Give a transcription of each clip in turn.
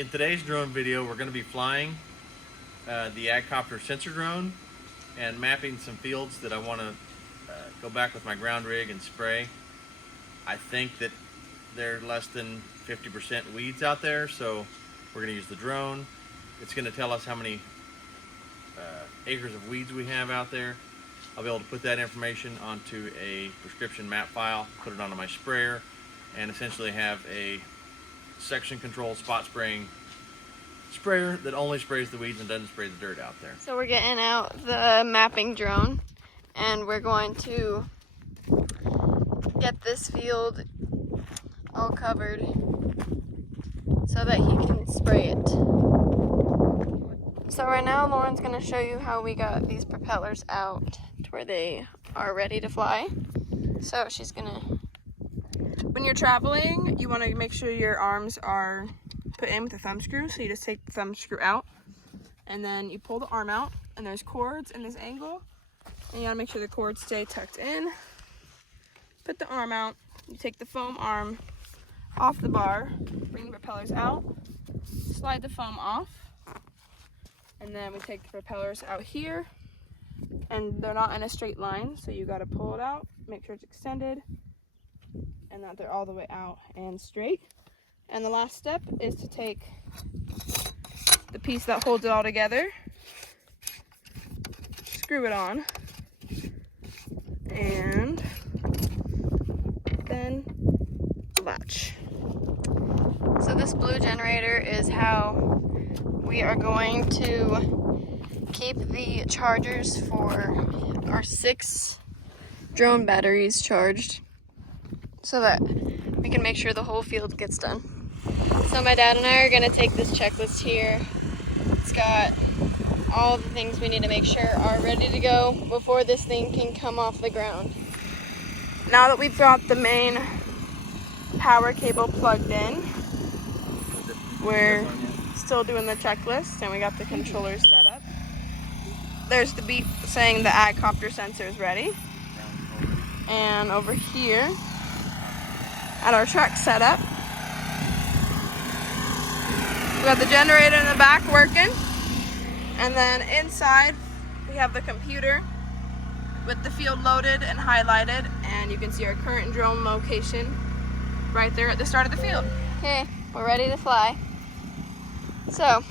In today's drone video, we're going to be flying the agcopter sensor drone and mapping some fields that I want to go back with my ground rig and spray. I think that there are less than 50% weeds out there, so we're going to use the drone. It's going to tell us how many acres of weeds we have out there. I'll be able to put that information onto a prescription map file, put it onto my sprayer, and essentially have a section control spot spraying sprayer that only sprays the weeds and doesn't spray the dirt out there. So we're getting out the mapping drone and we're going to get this field all covered so that he can spray it. So right now Lauren's going to show you how we got these propellers out to where they are ready to fly. So she's going to... When you're traveling, you want to make sure your arms are put in with a thumb screw. So you just take the thumb screw out and then you pull the arm out, and there's cords in this angle, and you gotta make sure the cords stay tucked in. Put the arm out, you take the foam arm off the bar, bring the propellers out, slide the foam off, and then we take the propellers out here, and they're not in a straight line, so you gotta pull it out, make sure it's extended, and that they're all the way out and straight. And the last step is to take the piece that holds it all together, screw it on, and then latch. So this blue generator is how we are going to keep the chargers for our 6 drone batteries charged so that we can make sure the whole field gets done. So my dad and I are going to take this checklist here. It's got all the things we need to make sure are ready to go before this thing can come off the ground. Now that we've got the main power cable plugged in, we're still doing the checklist, and we got the controllers set up. There's the beep saying the agcopter sensor is ready. And over here at our truck setup, we got the generator in the back working, and then inside we have the computer with the field loaded and highlighted, and you can see our current drone location right there at the start of the field. Okay, we're ready to fly. So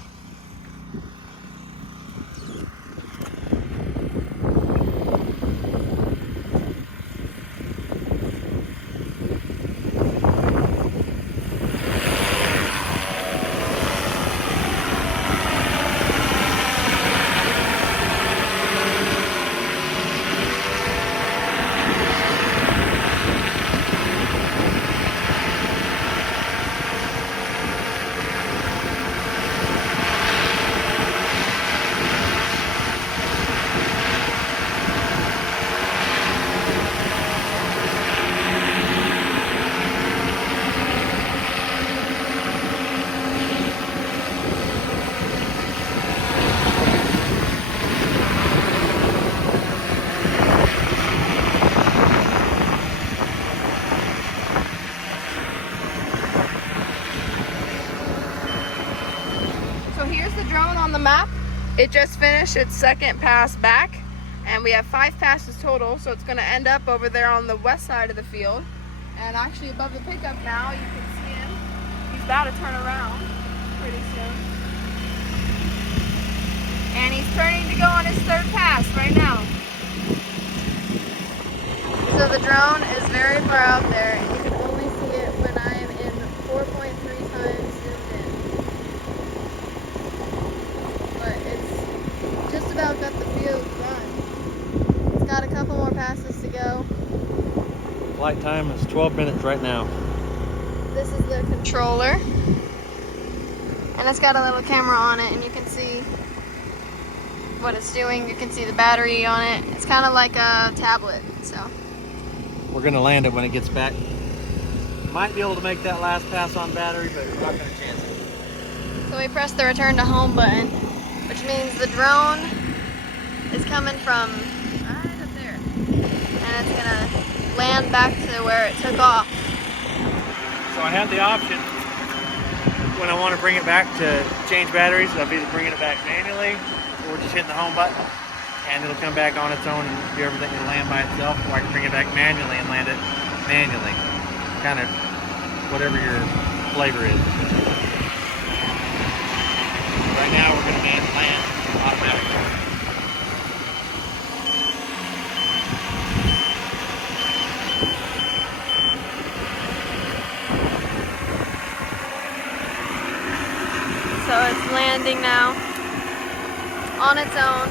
here's the drone on the map. It just finished its second pass back, and we have 5 passes total, so it's going to end up over there on the west side of the field. And actually above the pickup now, you can see him. He's about to turn around pretty soon. And he's turning to go on his 3rd pass right now. So the drone is very far out there, and you can only see it when I am in 4.3 times zoomed in. But it's just about got the field run. It's got a couple more passes to go. Flight time is 12 minutes right now. This is the controller, and it's got a little camera on it, and you can see what it's doing. You can see the battery on it. It's kind of like a tablet. So We're going to land it when it gets back. Might be able to make that last pass on battery, but we're not going to chance it. So we press the return to home button, which means the drone is coming from right up there, and it's gonna land back to where it took off. So I had the option when I want to bring it back to change batteries, I'll be either bringing it back manually or just hitting the home button, and it'll come back on its own and do everything and land by itself, or I can bring it back manually and land it manually. Kind of whatever your flavor is. Right now we're going to land automatically. So it's landing now on its own.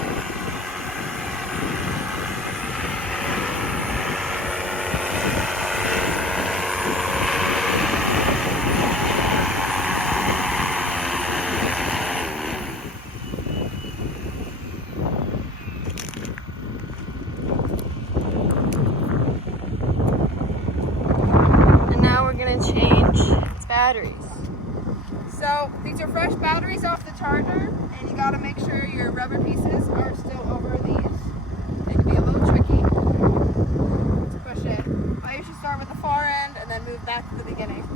And now we're going to change its batteries. So these are fresh batteries off the charger, and you got to make sure your rubber pieces are still over these. They can be a little tricky to push in. I usually start with the far end and then move back to the beginning.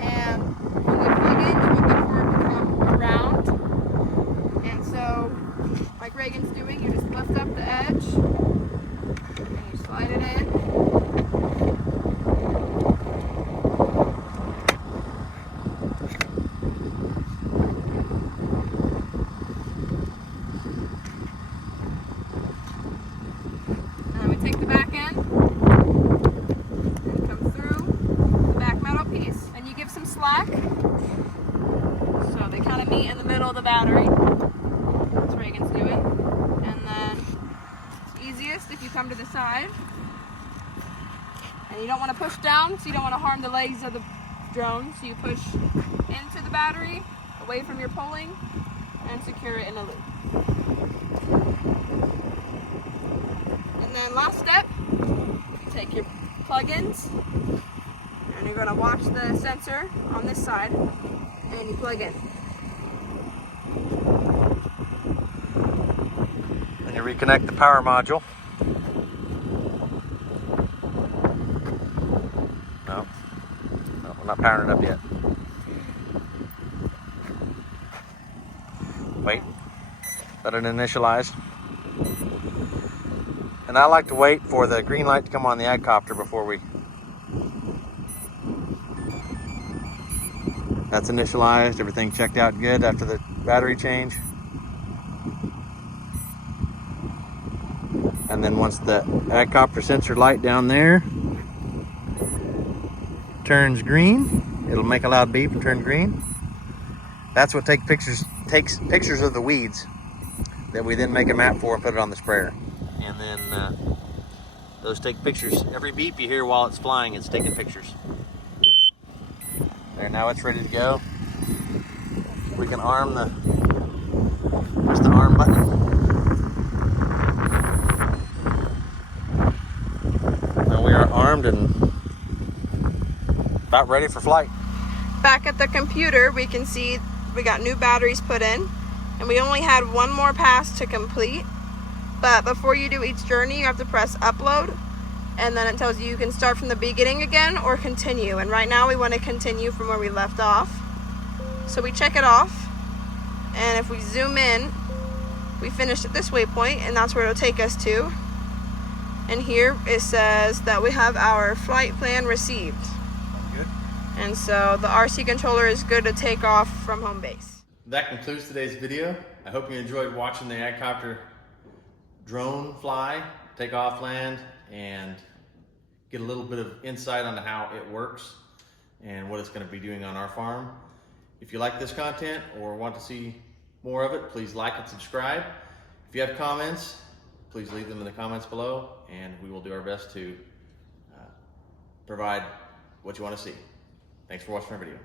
And when they plug in, you want the cord to become round. And so, like Reagan's doing, you just lift up the edge and you slide it in. Take the back end and come through the back metal piece, and you give some slack so they kind of meet in the middle of the battery. That's Reagan's doing. And then it's easiest if you come to the side, and you don't want to push down, so you don't want to harm the legs of the drone, so you push into the battery away from your pulling and secure it in a loop. And then last step, you take your plug-ins, and you're going to watch the sensor on this side, and you plug in. Then you reconnect the power module. No, we're not powering it up yet. Wait, let it initialize. And I like to wait for the green light to come on the agcopter before we... That's initialized, everything checked out good after the battery change. And then once the agcopter sensor light down there turns green, it'll make a loud beep and turn green. That's what takes pictures of the weeds that we then make a map for and put it on the sprayer. And then those take pictures. Every beep you hear while it's flying, it's taking pictures. There, now it's ready to go. We can arm the, press the arm button. Now we are armed and about ready for flight. Back at the computer, we can see we got new batteries put in, and we only had one more pass to complete. But before you do each journey, you have to press upload, and then it tells you can start from the beginning again or continue. And right now we want to continue from where we left off. So we check it off, and if we zoom in, we finished at this waypoint, and that's where it'll take us to. And here it says that we have our flight plan received. Good. And so the RC controller is good to take off from home base. That concludes today's video. I hope you enjoyed watching the agcopter drone fly, take off, land, and get a little bit of insight on how it works and what it's going to be doing on our farm. If you like this content or want to see more of it, please like and subscribe. If you have comments, please leave them in the comments below, and we will do our best to provide what you want to see. Thanks for watching our video.